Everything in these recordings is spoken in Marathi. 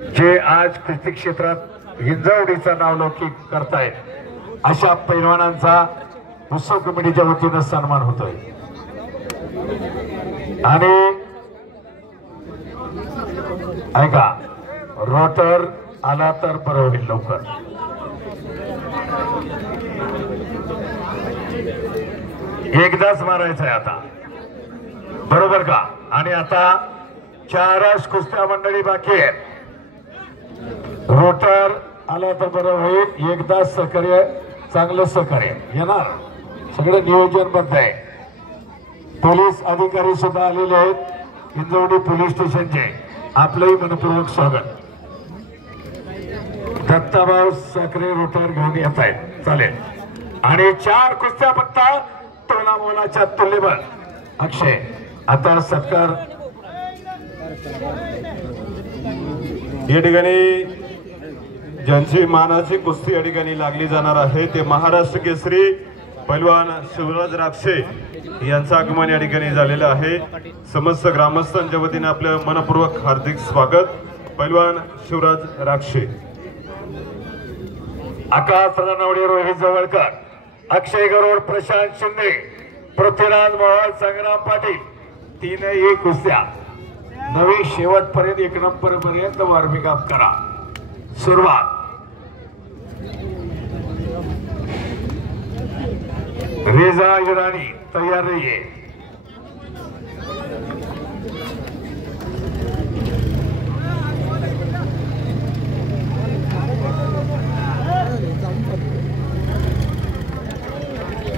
जे आज कुस्ती क्षेत्रात हिंजवडीचा नावलौकिक करतायत अशा पैलवानांचा उत्सव कमिटीच्या वतीने सन्मान होतोय आणि ऐका रोटर आला तर बरं होईल लवकर। एकदाच मारायचं आहे आता बरोबर का? आणि आता 4 कुस्त्या मंडळी बाकी आहेत। रोटर आला तर बरं होईल। एकदा सहकार्य चांगलं सहकार्य येणार सगळं नियोजनबद्ध आहे। पोलीस अधिकारी सुद्धा आलेले आहेत हिंजवडी पोलीस स्टेशनचे आपलंही मनपूर्वक स्वागत। दत्ताभाऊ साखरे रोटर घेऊन येत आहेत चालेल। आणि 4 कुस्त्या फक्त तोला मोलाच्या तुल्यबळ अक्षय आता सत्कार या ठिकाणी ज्यांची मानाची कुस्ती या ठिकाणी लागली जाणार आहे ते महाराष्ट्र केसरी पैलवान शिवराज राक्षे यांचं आगमन या ठिकाणी झालेलं आहे। समस्त ग्रामस्थांच्या वतीने आपलं मनपूर्वक हार्दिक स्वागत। पैलवान शिवराज राक्षे, आकाश रणवडे, रोहित जवळकर, अक्षय गरोड, प्रशांत शिंदे, पृथ्वीराज मोहोळ, संग्राम पाटील तीनही कुस्त्या नवी शेवटपर्यंत 1 नंबर पर्यंत वॉर्मिंग अप करा। सुरुवात रेजा इराणी तयार रहिए।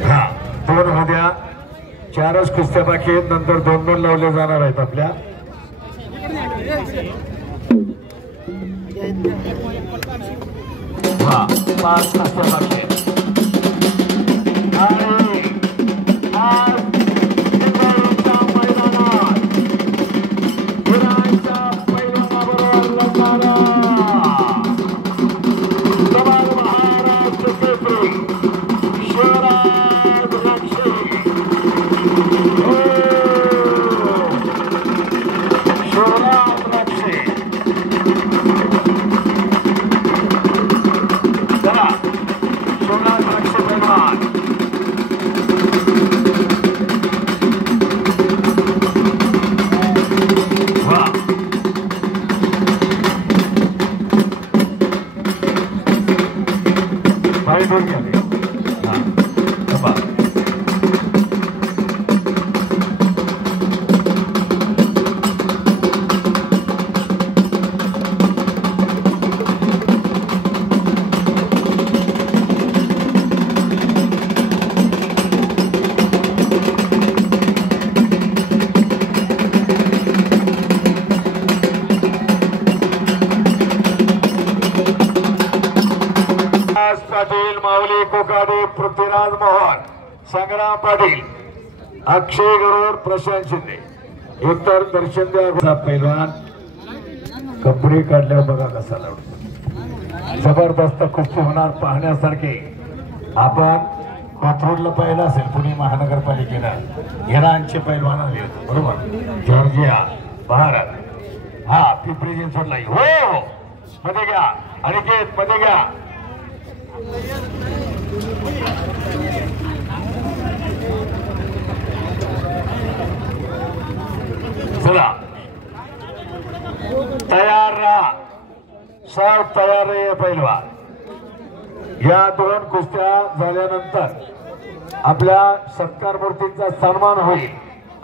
हा 2 होत्या 4 कुस्त्या बाकी आहेत नंतर 2-2 लावले जाणार आहेत आपल्या। हा 5 कुस्त्या बाकी आहेत पाटील, माऊली कोकाडे, पृथ्वीराज मोहोळ, संग्राम पाटील, अक्षय गरोड, प्रशांत शिंदे। एकतर दर्शन द्या पैलवान कपडे काढल्यावर बघा कसा लावतो जबरदस्त कुस्ती होणार पाहण्यासारखे। आपण कोथरूडला पाहिलं असेल पुणे महानगरपालिकेला इराणचे पैलवान आले होते बरोबर। जॉर्जिया, भारत, हा पिंपरी चिंचवडला हो मध्ये घ्या अनिकेत मध्ये घ्या। चला तयार रहा, सब तयार रहिए पैलवान। या 2 कुस्त्या झाल्यानंतर आपल्या सत्कार मूर्तीचा सन्मान होईल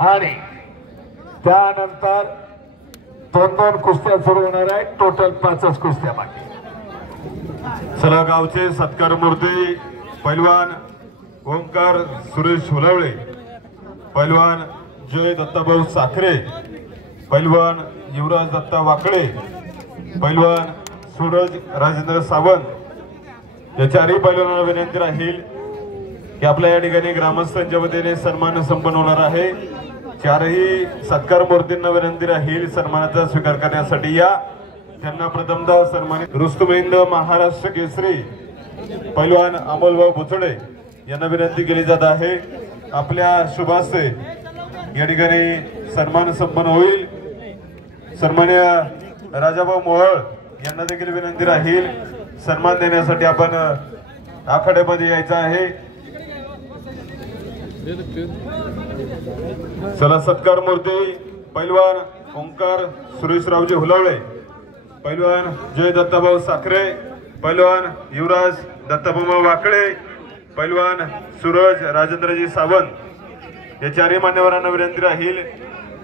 आणि त्यानंतर 2-2 कुस्त्या सुरू होणार आहेत। टोटल 5 कुस्त्या बाकी। चला गावचे सत्कार मूर्ती पैलवान ओंकार सुरेश होलावळे, पैलवान जय दत्ताभाऊ साखरे, पैलवान युवराज दत्ता वाकडे, पैलवान सूरज राजेंद्र सावंत या 4ही पैलवानांना विनंती राहील की आपल्या या ठिकाणी ग्रामस्थांच्या वतीने सन्मान संपन्न होणार आहे। 4ही सत्कार मूर्तींना विनंती राहील सन्मानाचा स्वीकार करण्यासाठी या। त्यांना प्रथमतः सन्मानित रुस्तुमहिंद महाराष्ट्र केसरी पैलवान अमोलभाऊ बुचडे यांना विनंती केली जात आहे। आपल्या शुभास्ते या ठिकाणी सन्मान संपन्न होईल। सन्मान्य राजाभाऊ मोहोळ यांना देखील विनंती राहील सन्मान देण्यासाठी आपण आखाड्यामध्ये यायचं आहे. चला सत्कार मूर्ती पैलवान ओंकार सुरेशरावजी हुलावळे, पैलवान जय दत्ताभाऊ साखरे, पैलवान युवराज दत्ताभाऊ वाकळे, पैलवान सूरज राजेंद्रजी सावंत या चारही मान्यवरांना विनंती राहील.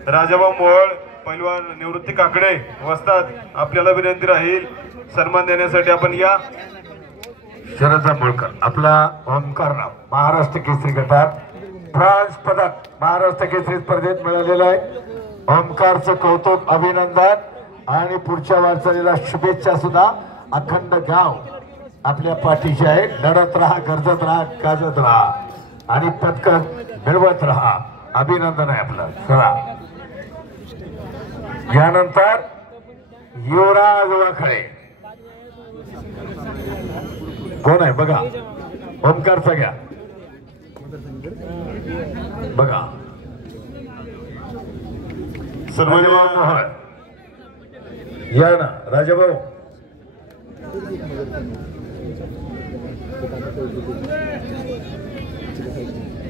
राजाभाऊ मोहोळ पैलवान निवृत्ती काकडे वस्ताद आपल्याला विनंती राहील सन्मान देण्यासाठी आपण या. शरद जांभूळकर आपला ओंकारराव महाराष्ट्र केसरी गटात ब्रॉन्झ पदक महाराष्ट्र केसरी स्पर्धेत मिळालेलं आहे. ओंकारचं कौतुक अभिनंदन आणि पुढच्या वाटचालीला शुभेच्छा सुद्धा. अखंड गाव आपल्या पाठीशी आहे. लढत राहा, गरजत राहा, गाजत राहा आणि पदक मिळवत राहा. अभिनंदन आहे आपलं. चला यानंतर युवराज वाखळे कोण आहे बघा. ओंकारचा घ्या बघा. सर्वांना मोहन या ना राजाभाऊ.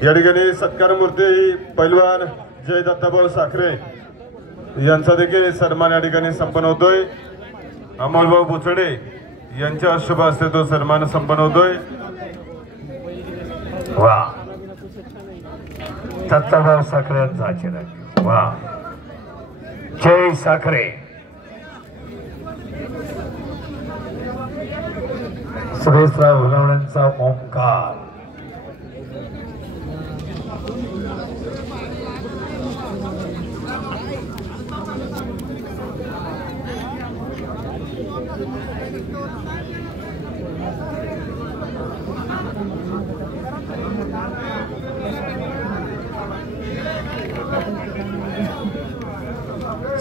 या ठिकाणी सत्कार मूर्ती पैलवान जय दत्ताभाऊ साखरे यांचा देखील सन्मान या ठिकाणी संपन्न होतोय. अमोलभाऊ बुचडे यांच्या शुभ हस्ते तो सन्मान संपन्न होतोय. वा दत्ताभाऊ साखरे यांचा आशीर्वाद. वा जय साखरे. सुरेशराव हुलावळेंचा ओंकार.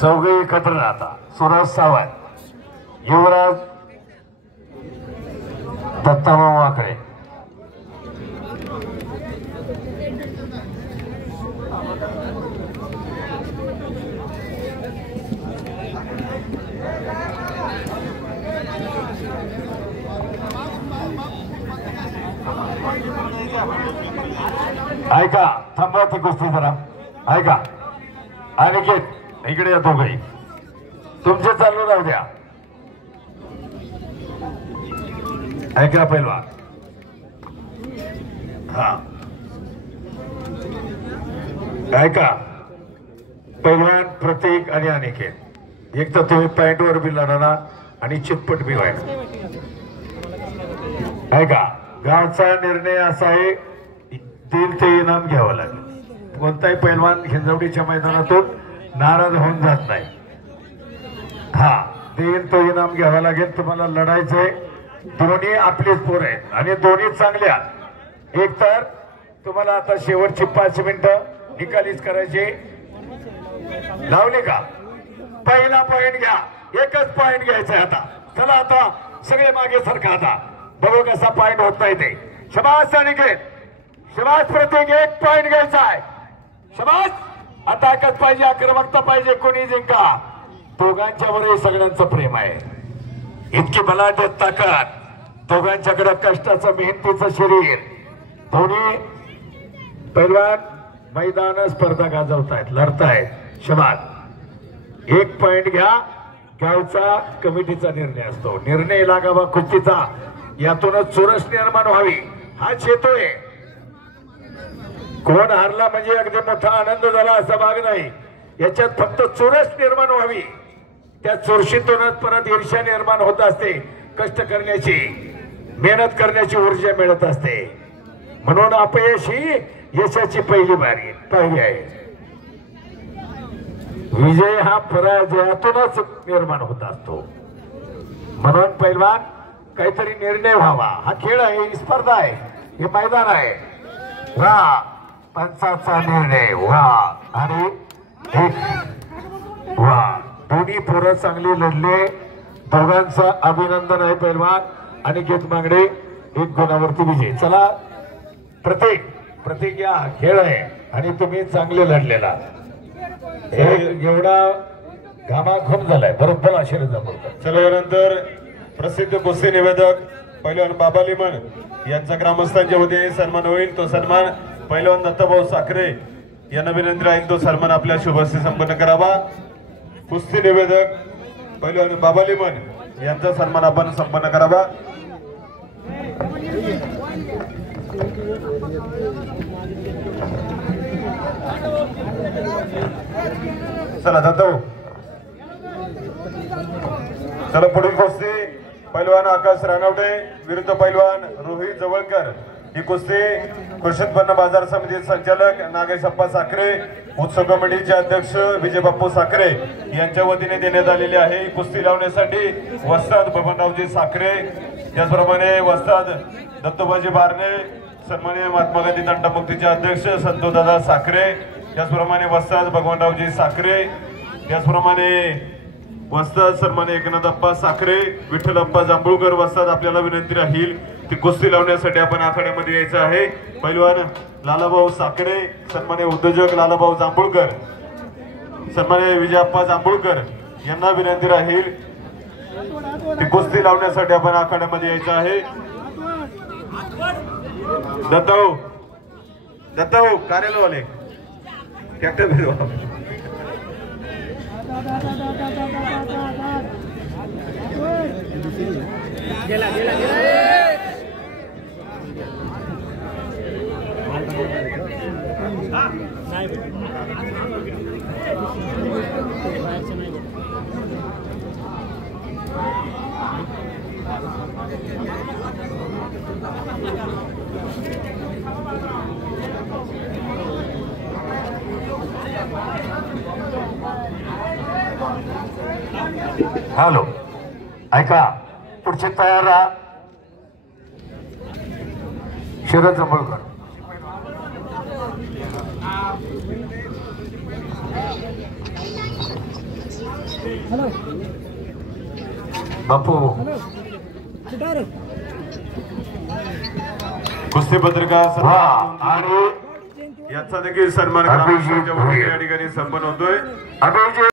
चौघे एकत्र राहता. सुरज सावंत, युवराज दत्ताभाऊ वाकळे, ऐका थांबा ती कुस्ती जरा ऐका. अनिकेत इकडे या. दोघे तुमचे चालू राहू द्या. ऐका पैलवान. हा ऐका पैलवान प्रतीक आणि अनिकेत एक तर तुम्ही पॅन्टवर बी लढणार आणि चितपट बी व्हायला. ऐका गावचा निर्णय असा आहे दिल ते इनाम घ्यावं लागेल. कोणताही पैलवान हिंजवडीच्या मैदानातून नाराज होऊन जात नाही. हा देईल तो इनाम घ्यावा लागेल. तुम्हाला लढायचंय. दोन्ही आपलीच पोर आहेत आणि दोन्ही चांगल्या. एक तर तुम्हाला आता शेवटची 5 मिनिटं निकालीच करायची. लावले का? पहिला पॉइंट घ्या. एकच पॉइंट घ्यायचा आहे आता. चला आता सगळे मागे सरका. आता बघू कसा पॉइंट होत नाही ते. शबास अनिकेत, शबास प्रतीक. एक पॉइंट घ्यायचा आहे. शबास. आता एकच पाहिजे, आक्रमकता पाहिजे. कोणी जिंका. दोघांच्यावरही सगळ्यांचं प्रेम आहे. इतकी बलाढ्य ताकद दोघांच्याकडे. कष्टाचं मेहनतीचं शरीर. दोन्ही पैलवान मैदान स्पर्धा गाजवतायत, लढतायत. शबास. एक पॉइंट घ्या. गावचा कमिटीचा निर्णय असतो. निर्णय लागावा कुस्तीचा. यातूनच चुरस निर्माण व्हावी हाच हेतू आहे. कोण हारला म्हणजे अगदी मोठा आनंद झाला असा भाग नाही. याच्यात फक्त चुरस निर्माण व्हावी. त्या चुरशीतूनच परत ईर्ष्या निर्माण होत असते. कष्ट करण्याची, मेहनत करण्याची ऊर्जा मिळत असते. म्हणून अपयश ही यशाची पहिली पायरी आहे. विजय हा पराजयातूनच निर्माण होत असतो. म्हणून पैलवान काहीतरी निर्णय व्हावा. हा खेळ आहे, ही स्पर्धा आहे, हे मैदान आहे. वा पंचाचा निर्णय. वा आणि एक. वा दोन्ही पोरं चांगली लढले. दोघांचं अभिनंदन आहे. पैलवान अनिकेत मांगडे 1 गुणावरती विजय. चला प्रतीक या खेळ आहे आणि तुम्ही चांगले लढलेला. एवढा घामाघूम झालाय बरोबर आशीर्वाद जांभूळकर. चला यानंतर प्रसिद्ध कुस्ती निवेदक पैलवान बाबा लिमण यांचा ग्रामस्थांच्या वतीने सन्मान होईल. तो सन्मान पैलवान दत्ताभाऊ साखरे यांना विनंती राहील तो सन्मान आपल्या शुभस्ते संपन्न करावा. कुस्ती निवेदक पैलवान बाबा लिमण यांचा सन्मान आपण संपन्न करावा. चला दत्ताभाऊ. चला पुढील कुस्ती पैलवान आकाश रानवटे विरुद्ध पैलवान रोहित जवळकर. ही कुस्ती कृषी उत्पन्न बाजार समिती संचालक नागेश अप्पा साखरे उत्सव कमिटीचे अध्यक्ष विजय बाप्पू साखरे यांच्या वतीने देण्यात आलेली आहे. ही कुस्ती लावण्यासाठी वस्ताद बबनरावजी साखरे त्याचप्रमाणे वस्ताद दत्तोबाजी बारणे सन्माननीय महात्मा गांधी तंटामुक्तीचे अध्यक्ष संतोषदादा साखरे त्याचप्रमाणे वस्ताद भगवानरावजी साखरे त्याचप्रमाणे वस्ताद सन्माननीय एकनाथप्पा साखरे विठ्ठलप्पा जांभूळकर वस्ताद. आपल्याला विनंती राहील ती कुस्ती लावण्यासाठी आपण आखाड्यामध्ये यायचं आहे. पैलवान लालाभाऊ साखरे सन्माननीय उद्योजक लालाभाऊ जांभूळकर सन्माननीय विजयाप्पा जांभूळकर यांना विनंती राहील ती कुस्ती लावण्यासाठी आपण आखाड्यामध्ये यायचं आहे. दत्ताभाऊ दत्ताभाऊ कार्यालयवाले ट्रॅक्टर फिरवा. हॅलो ऐका पुढचे तयार राहा. शरद जांभूळकर बापू कुस्ती पत्रकार आणि याचा देखील सन्मान ग्रामस्थांच्या वतीने या ठिकाणी संपन्न होतोय. अभिजित